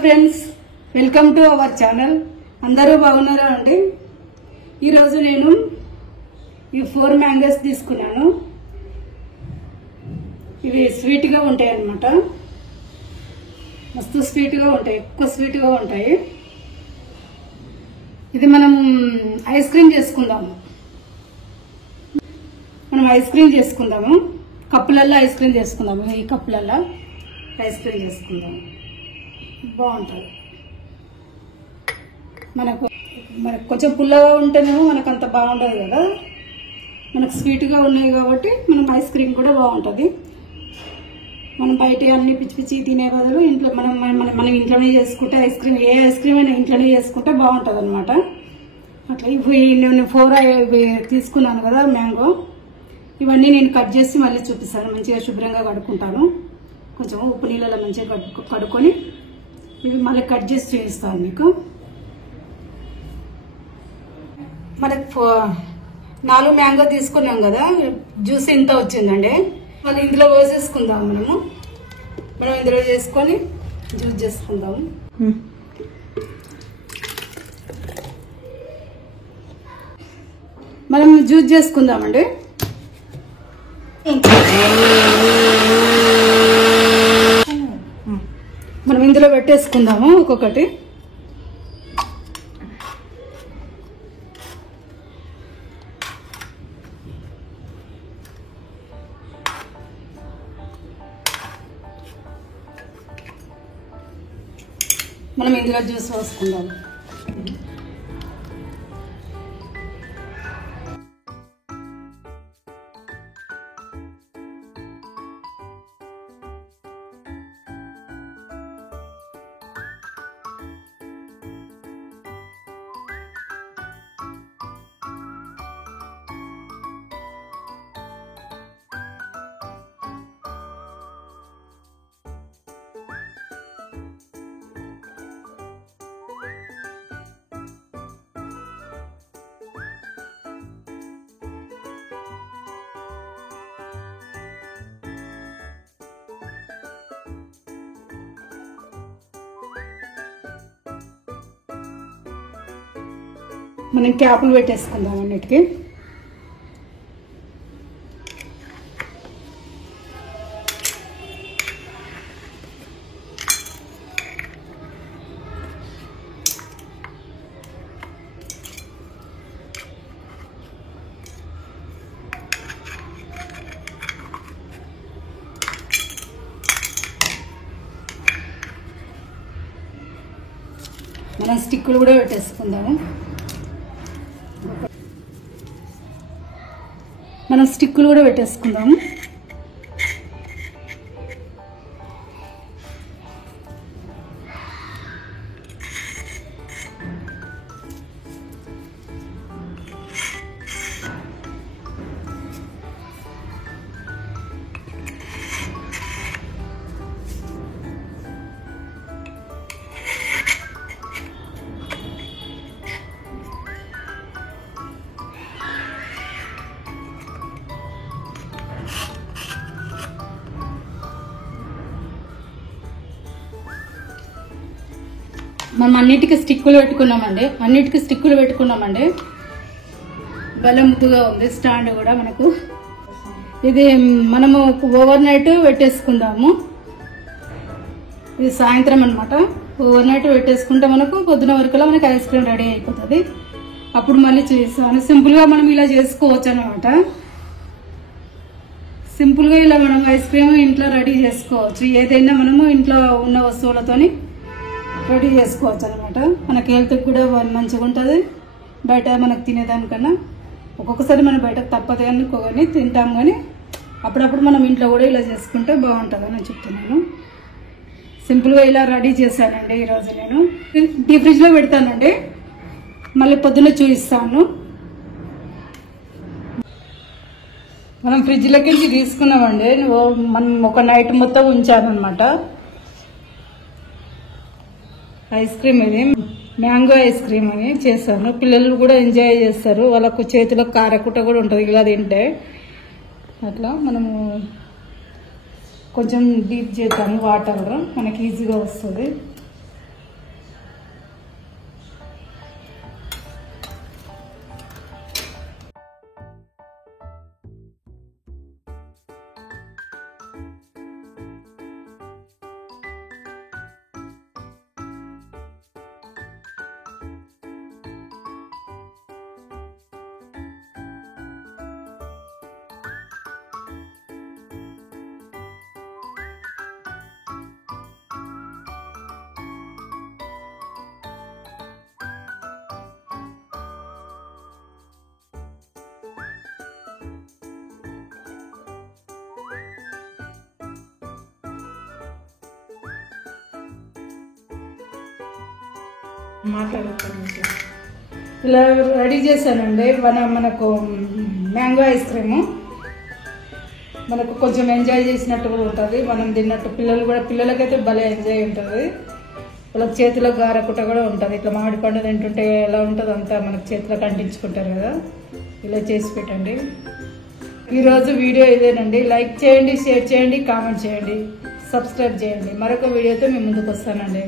Friends, welcome to our channel. అందరూ బాగున్నారా అండి? ఈరోజు నేను ఈ 4 మ్యాంగోస్ తీసుకున్నాను. ఇవి స్వీట్గా ఉంటాయి అన్నమాట. మస్తు స్వీట్గా ఉంటాయి, ఎక్కువ స్వీట్గా ఉంటాయి. ఇది మనం ఐస్ క్రీమ్ చేసుకుందాము. కప్పులల్లో ఐస్ క్రీమ్ చేసుకుందాము. ఈ కప్పులల్లో ఐస్ క్రీమ్ చేసుకుందాము. బాగుంటుంది. మనకు కొంచెం పుల్లగా ఉంటేనేమో మనకు అంత బాగుండదు కదా. మనకు స్వీట్గా ఉన్నాయి కాబట్టి మనం ఐస్ క్రీమ్ కూడా బాగుంటుంది. మనం బయట అన్ని పిచ్చి పిచ్చి తినే బదులు ఇంట్లో మనం ఇంట్లోనే చేసుకుంటే ఐస్ క్రీమ్, ఏ ఐస్ క్రీమ్ అయినా ఇంట్లోనే చేసుకుంటే బాగుంటుంది అనమాట. అట్లా ఇవి నేను 4 తీసుకున్నాను కదా మ్యాంగో. ఇవన్నీ నేను కట్ చేసి మళ్ళీ చూపిస్తాను. మంచిగా శుభ్రంగా కడుక్కుంటాను. కొంచెం ఉప్పు నీళ్ళలో మంచిగా కడుక్కొని ఇవి మళ్ళీ కట్ చేసి చూపిస్తాను మీకు. మనకు 4 మ్యాంగో తీసుకున్నాం కదా, జ్యూస్ ఇంత వచ్చిందండి. మళ్ళీ ఇందులో పోసేసుకుందాము. మనం ఇందులో చేసుకొని జ్యూస్ చేసుకుందాము. మనం జ్యూస్ చేసుకుందామండి. మనం ఇందులో పెట్టేసుకుందాము ఒక్కొక్కటి. మనం ఇందులో జ్యూస్ పోసుకుందాం. మనం క్యాపులు పెట్టేసుకుందాం అన్నిటికీ. మనం స్టిక్కులు కూడా పెట్టేసుకుందాము. మనం అన్నిటికీ స్టిక్కులు పెట్టుకున్నామండి. భలే ముద్దుగా ఉంది. స్టాండ్ కూడా మనకు ఇది మనము ఓవర్ నైట్ పెట్టేసుకుందాము. ఇది సాయంత్రం అనమాట. ఓవర్ నైట్ పెట్టేసుకుంటే మనకు పొద్దున వరకులా మనకి ఐస్ క్రీమ్ రెడీ అయిపోతుంది. అప్పుడు మళ్ళీ చేస్తాను. సింపుల్గా మనం ఇలా చేసుకోవచ్చు అనమాట. సింపుల్గా ఇలా మనం ఐస్ క్రీమ్ ఇంట్లో రెడీ చేసుకోవచ్చు. ఏదైనా మనము ఇంట్లో ఉన్న వస్తువులతోని రెడీ చేసుకోవచ్చు అనమాట. మనకి హెల్త్కి కూడా మంచిగా ఉంటుంది. బయట మనకు తినేదానికన్నా ఒక్కొక్కసారి మనం బయటకు తప్పదు అనుకోని తింటాం, కానీ అప్పుడప్పుడు మనం ఇంట్లో కూడా ఇలా చేసుకుంటే బాగుంటుంది అని చెప్తున్నాను. సింపుల్గా ఇలా రెడీ చేశానండి ఈరోజు. నేను డీప్ ఫ్రిడ్జ్లో పెడతానండి. మళ్ళీ పొద్దున్న చూపిస్తాను. మనం ఫ్రిడ్జ్లోకి నుంచి తీసుకున్నామండి. మనం ఒక నైట్ మొత్తం ఉంచానమాట. ఐస్ క్రీమ్ ఇది మ్యాంగో ఐస్ క్రీమ్ అని చేస్తాను. పిల్లలు కూడా ఎంజాయ్ చేస్తారు. వాళ్ళకు చేతిలో కారకుట్ట కూడా ఉంటుంది ఇలా తింటే. అట్లా మనము కొంచెం డీప్ చేద్దాము వాటర్లో, మనకి ఈజీగా వస్తుంది. మాట్లాడుకోండి. ఇలా రెడీ చేశానండి. మనకు మ్యాంగో ఐస్ క్రీము మనకు కొంచెం ఎంజాయ్ చేసినట్టు కూడా ఉంటుంది, మనం తిన్నట్టు. పిల్లలకైతే భలే ఎంజాయ్ ఉంటుంది. వాళ్ళకి చేతిలో గారకుట కూడా ఉంటుంది. ఇట్లా మామిడి పండు తింటుంటే ఎలా ఉంటుందో అంతా మనకు చేతిలో కంటించుకుంటారు కదా. ఇలా చేసి పెట్టండి. ఈరోజు వీడియో ఇదేనండి. లైక్ చేయండి, షేర్ చేయండి, కామెంట్ చేయండి, సబ్స్క్రైబ్ చేయండి. మరొక వీడియోతో మీ ముందుకు వస్తానండి.